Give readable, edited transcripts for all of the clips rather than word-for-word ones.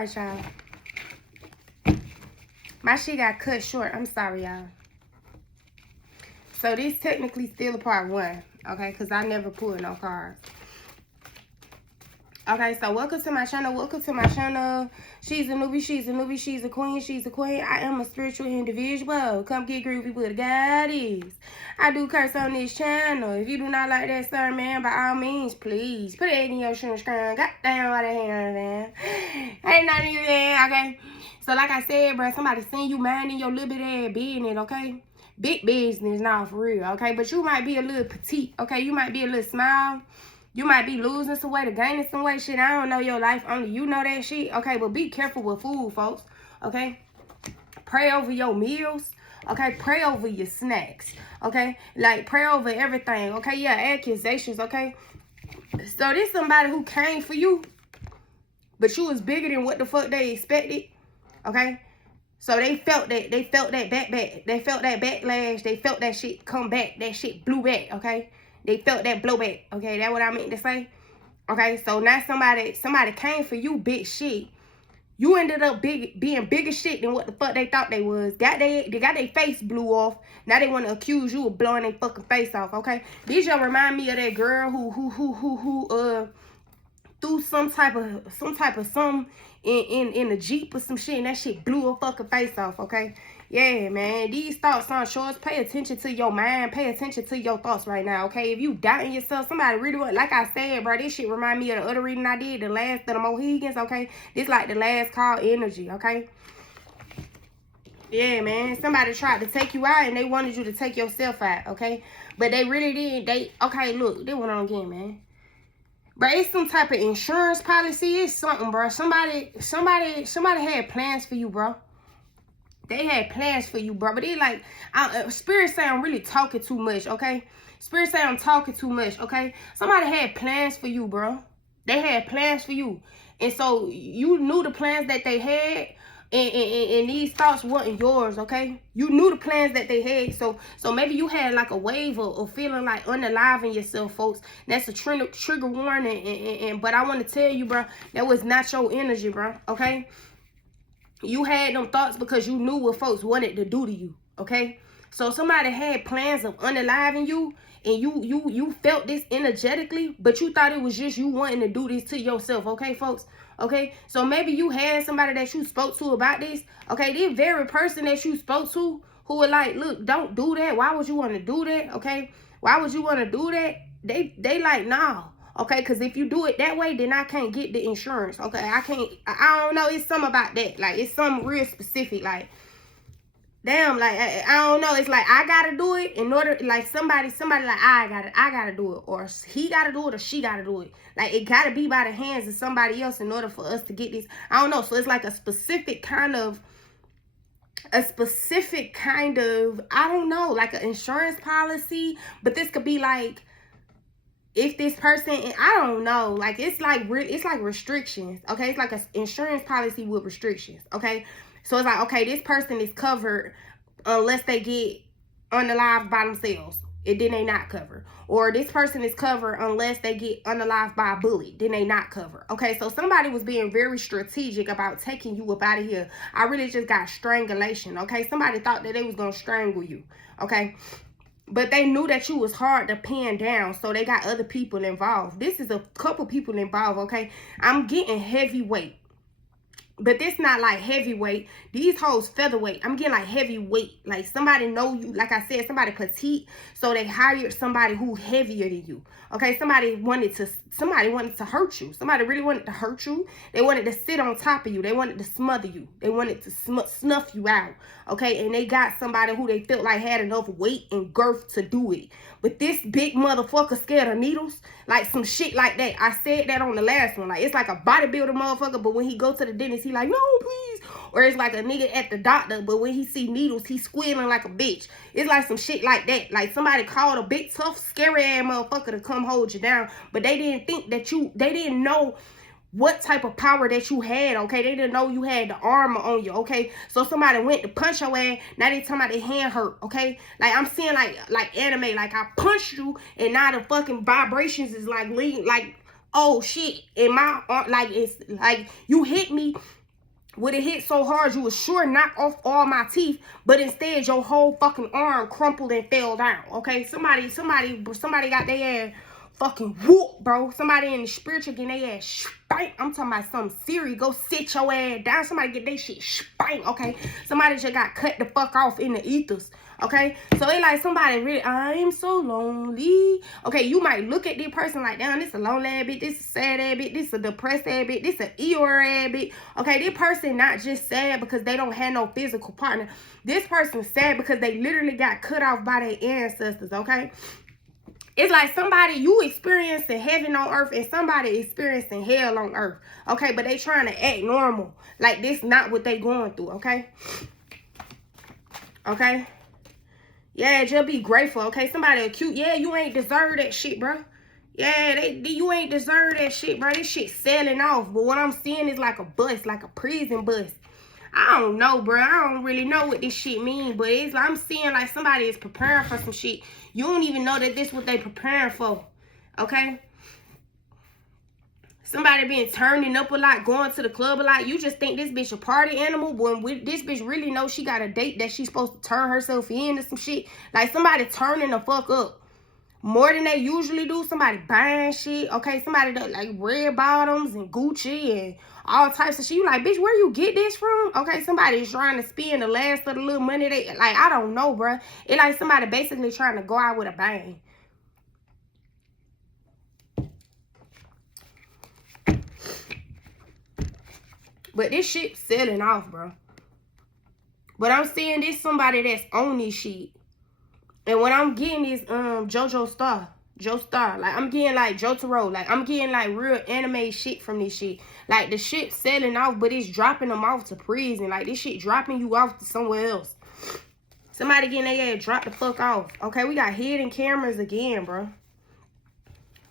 Alright, y'all. My shit got cut short. I'm sorry, y'all. So this technically still a part one, okay? Because I never pulled no cards. Okay, so welcome to my channel. Welcome to my channel. She's a newbie. She's a newbie. She's a queen. She's a queen. I am a spiritual individual. Come get groovy with a goddess. I do curse on this channel. If you do not like that, sir, man, by all means, please put it in your screen. Goddamn, what the hell, man. Ain't nothing you there, okay? So like I said, bro, somebody seen you minding your little bit ass business, okay? Big business now, for real, okay? But you might be a little petite, okay? You might be a little small. You might be losing some weight or gaining some weight. Shit, I don't know your life. Only you know that shit. Okay, but be careful with food, folks. Okay? Pray over your meals. Okay? Pray over your snacks. Okay? Like, pray over everything. Okay? Yeah, accusations. Okay? So, this somebody who came for you, but you was bigger than what the fuck they expected. Okay? So, they felt that backlash. They felt that shit come back. That shit blew back. Okay? They felt that blowback. Okay, that's what I meant to say. Okay, so now somebody came for you, big shit. You ended up being bigger shit than what the fuck they thought they was. They got their face blew off. Now they want to accuse you of blowing their fucking face off. Okay, these y'all remind me of that girl who threw some type of something in the Jeep or some shit, and that shit blew her fucking face off. Okay. Yeah, man. These thoughts on shorts. Pay attention to your mind. Pay attention to your thoughts right now, okay? If you doubting yourself, somebody really want, like I said, bro, this shit remind me of the other reading I did, the last of the Mohegans, okay? This like the last call energy, okay? Yeah, man. Somebody tried to take you out and they wanted you to take yourself out, okay? But they really didn't. Okay, look, they went on again, man. Bro, it's some type of insurance policy. It's something, bro. Somebody had plans for you, bro. They had plans for you, bro. But they like, Spirit say I'm really talking too much, okay? Spirit say I'm talking too much, okay? Somebody had plans for you, bro. They had plans for you. And so you knew the plans that they had, and these thoughts weren't yours, okay? You knew the plans that they had. So maybe you had like a wave of feeling like unaliving yourself, folks. That's a trigger warning. But I want to tell you, bro, that was not your energy, bro, okay? You had them thoughts because you knew what folks wanted to do to you, okay? So somebody had plans of unaliving you, and you felt this energetically, but you thought it was just you wanting to do this to yourself, okay, folks? Okay? So maybe you had somebody that you spoke to about this, okay? This very person that you spoke to who were like, look, don't do that. Why would you want to do that, okay? Why would you want to do that? They like, nah. Okay, because if you do it that way, then I can't get the insurance. Okay, I don't know. It's something about that. Like, it's something real specific. Like, damn, like, I don't know. It's like, I got to do it in order, like, somebody like, I got to do it. Or he got to do it, or she got to do it. Like, it got to be by the hands of somebody else in order for us to get this. I don't know. So, it's like a specific kind of, I don't know, like an insurance policy. But this could be like, if this person, I don't know, like it's like restrictions, okay? It's like an insurance policy with restrictions, okay? So it's like, okay, this person is covered unless they get unalived by themselves, and then they not covered. Or this person is covered unless they get unalived by a bully, then they not covered. Okay, so somebody was being very strategic about taking you up out of here. I really just got strangulation, okay? Somebody thought that they was gonna strangle you, okay? But they knew that you was hard to pin down, so they got other people involved. This is a couple people involved, okay? I'm getting heavyweight. But this not like heavyweight. These hoes featherweight. I'm getting like heavyweight. Like somebody know you. Like I said, somebody petite. So they hired somebody who heavier than you. Okay, somebody wanted to hurt you. Somebody really wanted to hurt you. They wanted to sit on top of you. They wanted to smother you. They wanted to snuff you out. Okay, and they got somebody who they felt like had enough weight and girth to do it. But this big motherfucker scared of needles, like some shit like that. I said that on the last one. Like, it's like a bodybuilder motherfucker, but when he go to the dentist, he like, no, please. Or it's like a nigga at the doctor, but when he see needles, he squealing like a bitch. It's like some shit like that. Like somebody called a big, tough, scary ass motherfucker to come hold you down, but they didn't think that they didn't know what type of power that you had, okay? They didn't know you had the armor on you, okay? So somebody went to punch your ass, now they talking about their hand hurt, okay? Like, I'm seeing like anime, like I punched you, and now the fucking vibrations is like leading, like, oh shit, in my arm, like, it's like you hit me, would have hit so hard you would sure knock off all my teeth, but instead your whole fucking arm crumpled and fell down. Okay, somebody got their ass fucking whoop, bro. Somebody in the spiritual getting their ass spank. I'm talking about something serious. Go sit your ass down. Somebody get their shit spank. Okay, somebody just got cut the fuck off in the ethers. Okay, so it like somebody really, I'm so lonely. Okay, you might look at this person like, damn, this a lonely ass bitch, this a sad ass bitch, this a depressed ass bitch, this a Eeyore ass bitch. Okay, this person not just sad because they don't have no physical partner. This person's sad because they literally got cut off by their ancestors. Okay, it's like somebody, you experiencing heaven on earth and somebody experiencing hell on earth. Okay, but they trying to act normal like this not what they going through. Okay, okay. Yeah, just be grateful, okay? Somebody accused, yeah, you ain't deserve that shit, bro. Yeah, you ain't deserve that shit, bro. This shit selling off. But what I'm seeing is like a bus, like a prison bus. I don't know, bro. I don't really know what this shit mean, but it's I'm seeing like somebody is preparing for some shit. You don't even know that this what they preparing for, okay? Somebody been turning up a lot, going to the club a lot. You just think this bitch a party animal when this bitch really knows she got a date that she's supposed to turn herself into some shit. Like somebody turning the fuck up more than they usually do. Somebody buying shit. Okay, somebody that like red bottoms and Gucci and all types of shit. You like, bitch, where you get this from? Okay, somebody's trying to spend the last of the little money they like. I don't know, bro. It like somebody basically trying to go out with a bang. But this shit selling off, bro. But I'm seeing this somebody that's on this shit. And what I'm getting is Joe Star. Like I'm getting like Jotaro. Like I'm getting like real anime shit from this shit. Like the shit selling off, but it's dropping them off to prison. Like this shit dropping you off to somewhere else. Somebody getting their ass dropped the fuck off. Okay, we got hidden cameras again, bro.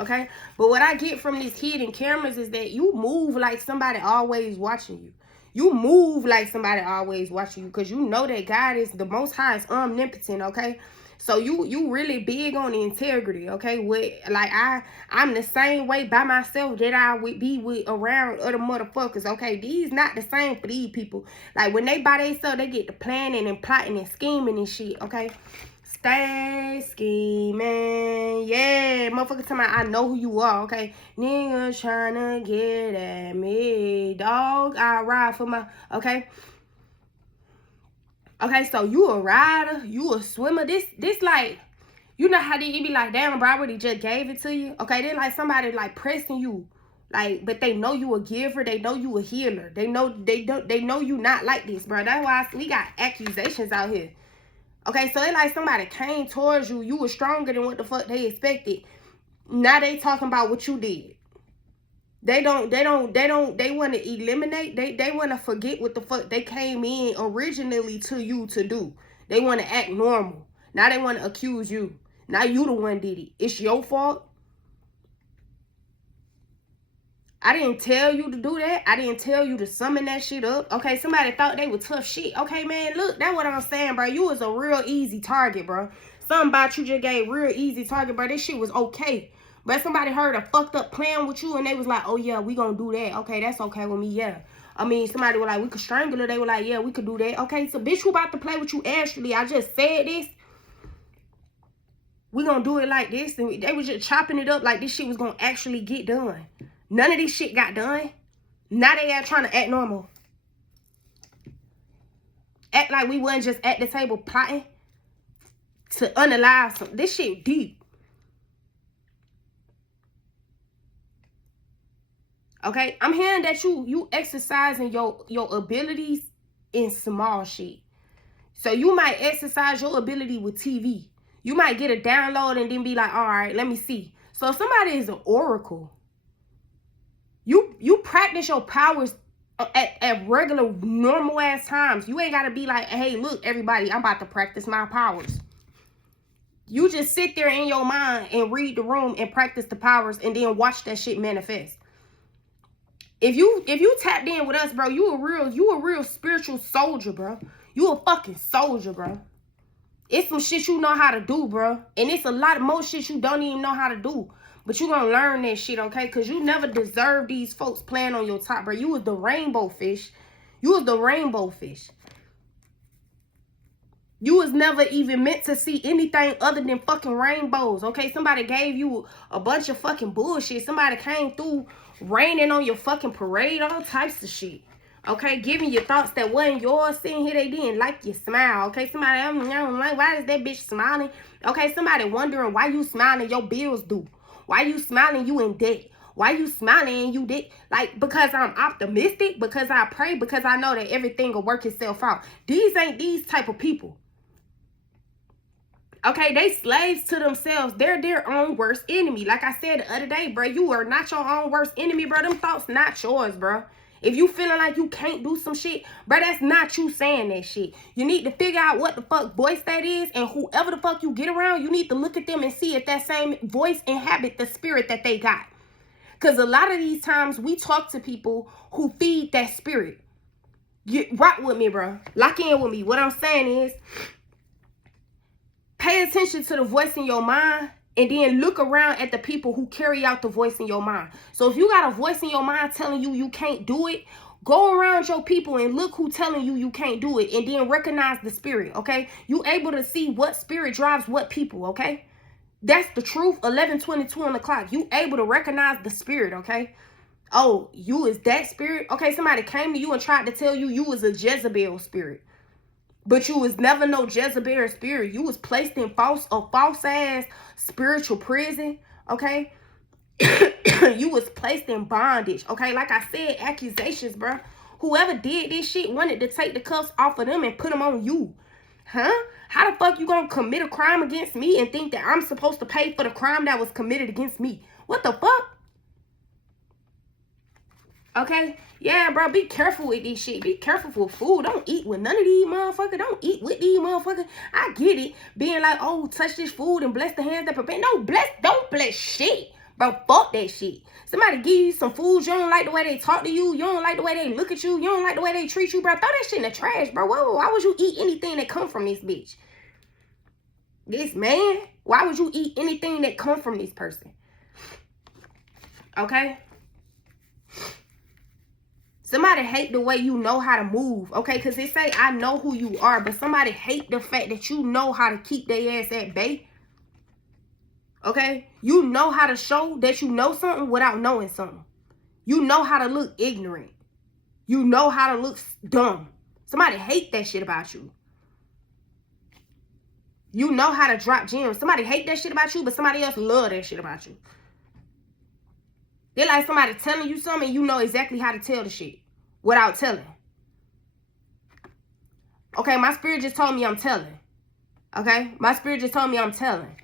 Okay, but what I get from these hidden cameras is that you move like somebody always watching you. You move like somebody always watching you because you know that God is the Most High, is omnipotent. Okay, so you really big on the integrity. Okay, with like I'm the same way by myself that I would be with around other motherfuckers. Okay, these not the same for these people. Like when they by themselves, they get to planning and plotting and scheming and shit. Okay. Stay scheming. Yeah, motherfucker talking about I know who you are, okay? Niggas trying to get at me. Dog, I ride for my, okay? Okay, so you a rider, you a swimmer. This like, you know how they be like, damn, bro, I already just gave it to you. Okay, they like somebody like pressing you. Like, but they know you a giver. They know you a healer. They know you not like this, bro. That's why we got accusations out here. Okay, so it's like somebody came towards you. You were stronger than what the fuck they expected. Now they talking about what you did. They want to eliminate. They want to forget what the fuck they came in originally to you to do. They want to act normal. Now they want to accuse you. Now you the one did it. It's your fault. I didn't tell you to do that. I didn't tell you to summon that shit up. Okay, somebody thought they were tough shit. Okay, man, look, that's what I'm saying, bro. You was a real easy target, bro. Something about you just gave real easy target, bro. This shit was okay. But somebody heard a fucked up plan with you and they was like, oh, yeah, we gonna do that. Okay, that's okay with me, yeah. I mean, somebody was like, we could strangle her. They were like, yeah, we could do that. Okay, so bitch, who about to play with you actually? I just said this. We gonna do it like this. And they was just chopping it up like this shit was gonna actually get done. None of this shit got done. Now they are trying to act normal. Act like we wasn't just at the table plotting to unalive some. This shit deep. Okay? I'm hearing that you exercising your abilities in small shit. So you might exercise your ability with TV. You might get a download and then be like, all right, let me see. So if somebody is an oracle, you practice your powers at regular, normal ass times. You ain't got to be like, hey, look, everybody, I'm about to practice my powers. You just sit there in your mind and read the room and practice the powers and then watch that shit manifest. If you tapped in with us, bro, you a real spiritual soldier, bro. You a fucking soldier, bro. It's some shit you know how to do, bro. And it's a lot of more shit you don't even know how to do. But you gonna learn that shit, okay? Because you never deserve these folks playing on your top, bro. You was the rainbow fish. You was the rainbow fish. You was never even meant to see anything other than fucking rainbows, okay? Somebody gave you a bunch of fucking bullshit. Somebody came through raining on your fucking parade, all types of shit. Okay, giving you thoughts that wasn't yours. Sitting here, they didn't like your smile. Okay, somebody, I don't like, why is that bitch smiling? Okay, somebody wondering why you smiling, your bills due. Why you smiling, you in debt. Why you smiling and you did? Like, because I'm optimistic, because I pray, because I know that everything will work itself out. These ain't these type of people. Okay, they slaves to themselves. They're their own worst enemy. Like I said the other day, bro, you are not your own worst enemy, bro. Them thoughts not yours, bro. If you feeling like you can't do some shit, bro, that's not you saying that shit. You need to figure out what the fuck voice that is, and whoever the fuck you get around, you need to look at them and see if that same voice inhabit the spirit that they got. Because a lot of these times, we talk to people who feed that spirit. Rock with me, bro. Lock in with me. What I'm saying is, pay attention to the voice in your mind, and then look around at the people who carry out the voice in your mind. So if you got a voice in your mind telling you can't do it, go around your people and look who telling you can't do it, and then recognize the spirit, okay? You able to see what spirit drives what people, okay? That's the truth. 11:22 on the clock. You able to recognize the spirit, okay? Oh, you is that spirit? Okay, somebody came to you and tried to tell you was a Jezebel spirit. But you was never no Jezebel spirit. You was placed in a false ass spiritual prison, okay? You was placed in bondage, okay? Like I said, accusations, bro. Whoever did this shit wanted to take the cuffs off of them and put them on you. Huh? How the fuck you gonna commit a crime against me and think that I'm supposed to pay for the crime that was committed against me? What the fuck? Okay? Yeah, bro, be careful with this shit. Be careful with food. Don't eat with none of these motherfuckers. Don't eat with these motherfuckers. I get it. Being like, oh, touch this food and bless the hands that prepare. No, don't bless shit. Bro, fuck that shit. Somebody give you some food. You don't like the way they talk to you. You don't like the way they look at you. You don't like the way they treat you, bro. Throw that shit in the trash, bro. Why would you eat anything that come from this bitch? This man? Why would you eat anything that come from this person? Okay? Somebody hate the way you know how to move, okay? Because they say, I know who you are, but somebody hate the fact that you know how to keep their ass at bay. Okay? You know how to show that you know something without knowing something. You know how to look ignorant. You know how to look dumb. Somebody hate that shit about you. You know how to drop gems. Somebody hate that shit about you, but somebody else love that shit about you. They're like somebody telling you something and you know exactly how to tell the shit without telling. Okay, my spirit just told me I'm telling. Okay? My spirit just told me I'm telling.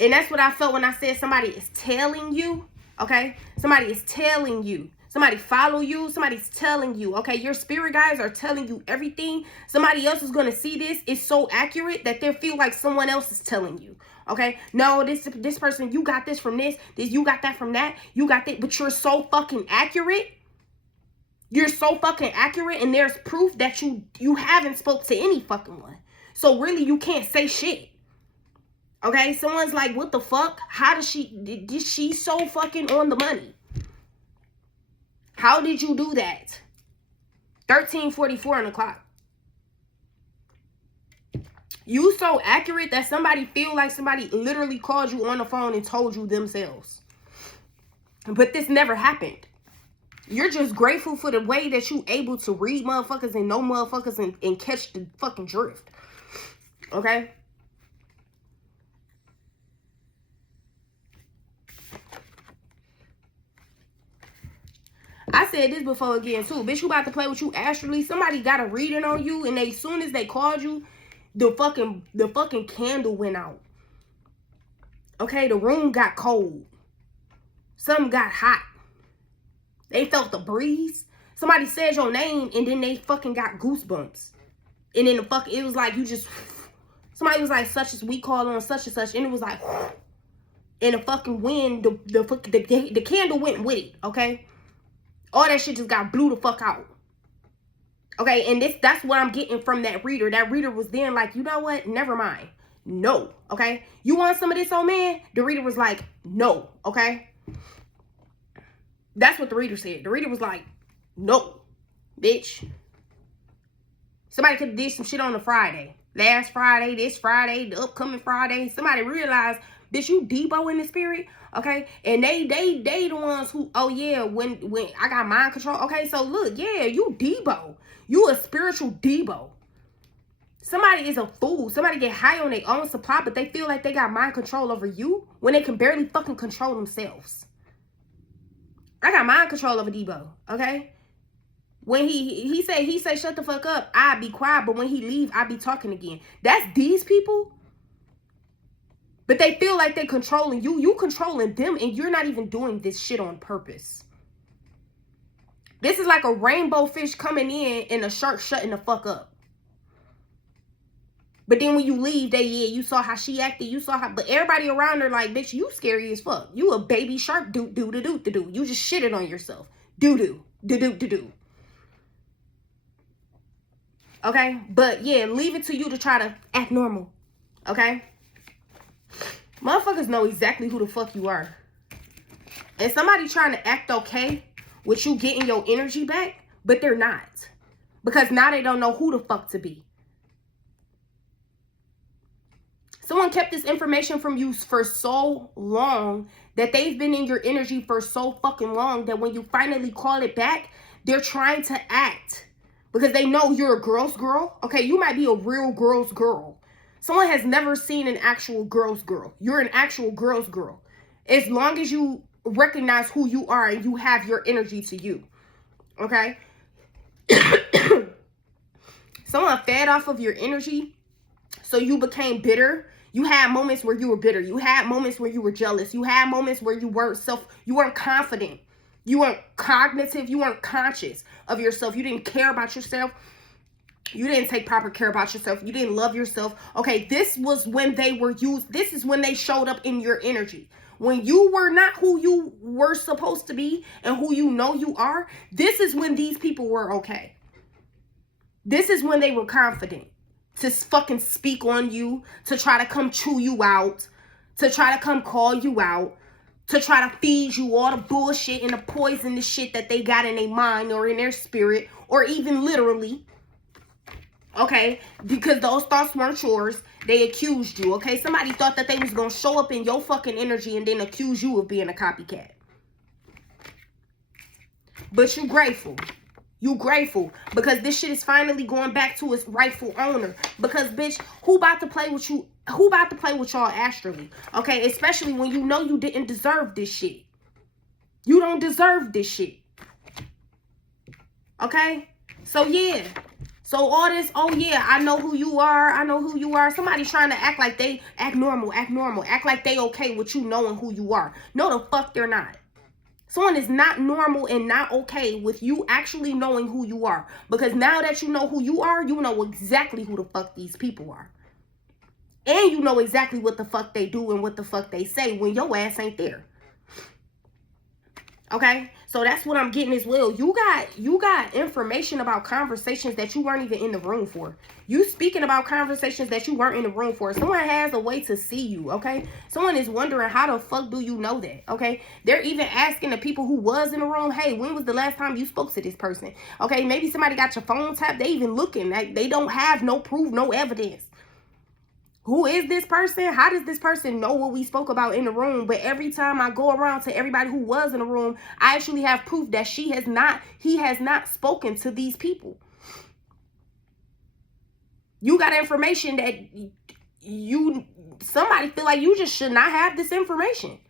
And that's what I felt when I said somebody is telling you. Okay? Somebody is telling you. Somebody follow you. Somebody's telling you. Okay? Your spirit guides are telling you everything. Somebody else is going to see this. It's so accurate that they feel like someone else is telling you. Okay? No, this person, you got this from this. You got that from that. You got that. But you're so fucking accurate. You're so fucking accurate. And there's proof that you haven't spoke to any fucking one. So really, you can't say shit. Okay? Someone's like, what the fuck? How does she's so fucking on the money? How did you do that? 13:44 on the clock. You so accurate that somebody feel like somebody literally called you on the phone and told you themselves. But this never happened. You're just grateful for the way that you able to read motherfuckers and know motherfuckers and catch the fucking drift. Okay? I said this before again too. Bitch, you about to play with you astrally. Somebody got a reading on you, and as soon as they called you, the fucking candle went out. Okay, the room got cold. Something got hot. They felt the breeze. Somebody said your name, and then they fucking got goosebumps. And then it was like you just, somebody was like, such as we call on such and such, and it was like, and the fucking wind, the candle went with it, okay? All that shit just got blew the fuck out. Okay, and that's what I'm getting from that reader. That reader was then like, you know what? Never mind. No, okay? You want some of this, old man? The reader was like, no, okay? That's what the reader said. The reader was like, no. Bitch. Somebody could have did some shit on a Friday. Last Friday, this Friday, the upcoming Friday. Somebody realized, bitch, you Debo in the spirit, okay? And they the ones who, oh yeah, when I got mind control. Okay, so look, yeah, you Debo. You a spiritual Debo. Somebody is a fool. Somebody get high on their own supply, but they feel like they got mind control over you when they can barely fucking control themselves. I got mind control over Debo, okay? When he say shut the fuck up, I be quiet, but when he leave, I be talking again. That's these people. But they feel like they controlling you. You controlling them, and you're not even doing this shit on purpose. This is like a rainbow fish coming in and a shark shutting the fuck up. But then when you leave, you saw how she acted. You saw how, but everybody around her like, bitch, you scary as fuck. You a baby shark, do. You just shitted on yourself. Do. Okay? But yeah, leave it to you to try to act normal. Okay? Motherfuckers know exactly who the fuck you are. And somebody trying to act okay with you getting your energy back, but they're not. Because now they don't know who the fuck to be. Someone kept this information from you for so long that they've been in your energy for so fucking long that when you finally call it back, they're trying to act because they know you're a girl's girl. Okay, you might be a real girl's girl. Someone has never seen an actual girl's girl. You're an actual girl's girl. As long as you recognize who you are and you have your energy to you. Okay? Someone fed off of your energy, so you became bitter. You had moments where you were bitter. You had moments where you were jealous. You had moments where you weren't confident. You weren't cognitive. You weren't conscious of yourself. You didn't care about yourself. You didn't take proper care about yourself. You didn't love yourself. Okay, this was when they were used. This is when they showed up in your energy. When you were not who you were supposed to be and who you know you are, this is when these people were okay. This is when they were confident to fucking speak on you, to try to come chew you out, to try to come call you out, to try to feed you all the bullshit and the poison, the shit that they got in their mind or in their spirit, or even literally. Okay, because those thoughts weren't yours. They accused you, okay? Somebody thought that they was going to show up in your fucking energy and then accuse you of being a copycat. But you grateful. You grateful because this shit is finally going back to its rightful owner. Because, bitch, who about to play with you? Who about to play with y'all astrally? Okay, especially when you know you didn't deserve this shit. You don't deserve this shit. Okay? So, yeah. So, all this, oh, yeah, I know who you are. I know who you are. Somebody's trying to act like they act normal. Act like they okay with you knowing who you are. No, the fuck they're not. Someone is not normal and not okay with you actually knowing who you are. Because now that you know who you are, you know exactly who the fuck these people are. And you know exactly what the fuck they do and what the fuck they say when your ass ain't there. Okay? So that's what I'm getting as well. You got information about conversations that you weren't even in the room for. You speaking about conversations that you weren't in the room for. Someone has a way to see you, okay? Someone is wondering how the fuck do you know that, okay? They're even asking the people who was in the room, hey, when was the last time you spoke to this person? Okay, maybe somebody got your phone tapped. They even looking. Like, they don't have no proof, no evidence. Who is this person? How does this person know what we spoke about in the room? But every time I go around to everybody who was in the room, I actually have proof that he has not spoken to these people. You got information that somebody feel like you just should not have this information.